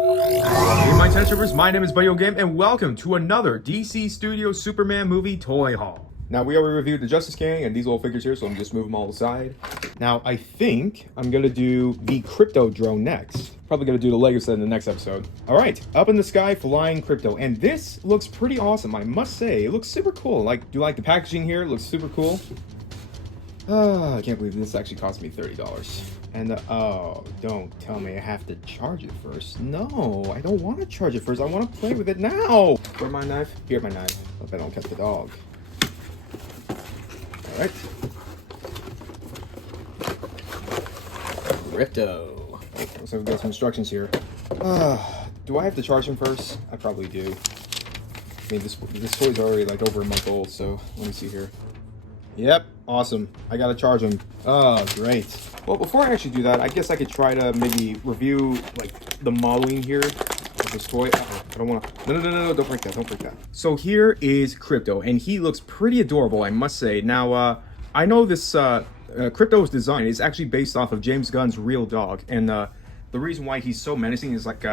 Hey my Testrovers, my name is Buddy Game and welcome to another DC Studio Superman movie toy haul. Now we already reviewed the Justice Gang and these little figures here, so I'm just moving them all aside. Now I think I'm gonna do the Krypto drone next. Probably gonna do the Lego set in the next episode. Alright, up in the sky, flying Krypto. And this looks pretty awesome, I must say. It looks super cool. Do you like the packaging here? It looks super cool. I can't believe this actually cost me $30. And oh, don't tell me I have to charge it first. No, I don't want to charge it first. I want to play with it now. Where's my knife? Here's my knife. Hope I don't cut the dog. All right. KRYPTO. So we've got some instructions here. Do I have to charge him first? I probably do. I mean, this toy's already like over a month old, so let me see here. Yep, awesome. I gotta charge him. Oh, great. Well, before I actually do that, I guess I could try to maybe review like the modeling here of this toy. I don't want to. No, don't break that. Don't break that. So here is KRYPTO, and he looks pretty adorable, I must say. Now, I know this KRYPTO's design is actually based off of James Gunn's real dog, and the reason why he's so menacing is like,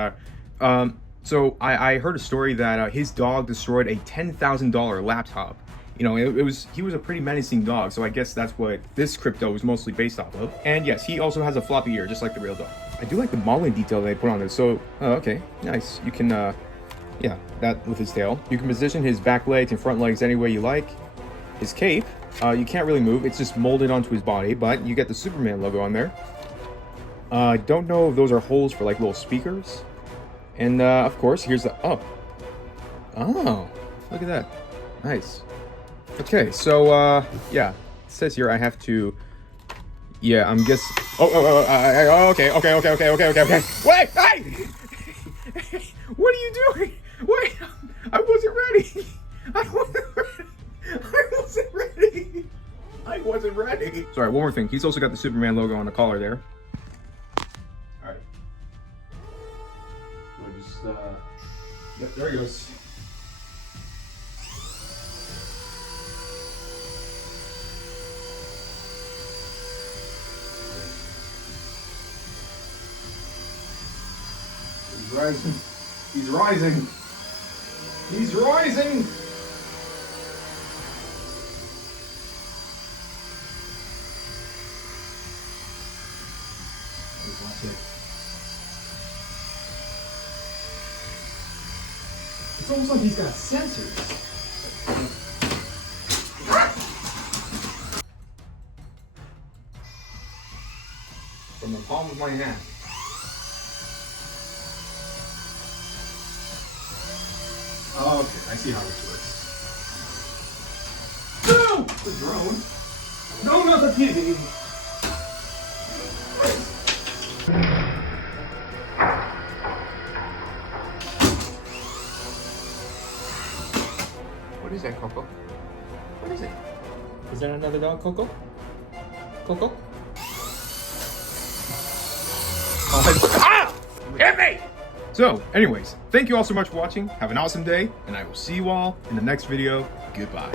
so I heard a story that his dog destroyed a $10,000 laptop. You know, he was a pretty menacing dog, so I guess that's what this KRYPTO is mostly based off of. And yes, he also has a floppy ear, just like the real dog. I do like the modeling detail they put on this. So, okay, nice. You can, yeah, that with his tail. You can position his back legs and front legs any way you like. His cape, you can't really move. It's just molded onto his body, but you get the Superman logo on there. I don't know if those are holes for like little speakers. And, of course, here's the, oh, look at that. Nice. Okay, so, yeah, it says here I have to, yeah, I'm guessing, okay. Wait, hey! What are you doing? Wait, I wasn't ready. I wasn't ready. Sorry, one more thing. He's also got the Superman logo on the collar there. All right. We'll just, yep, there he goes. He's rising. He's rising. He's rising. Watch it. It's almost like he's got sensors. From the palm of my hand. Oh, okay, I see how this works. No! The drone. No, not the TV. What is that, Coco? What is it? Is that another dog, Coco? Coco? Ah! Hit me! So, anyways, thank you all so much for watching. Have an awesome day, and I will see you all in the next video. Goodbye.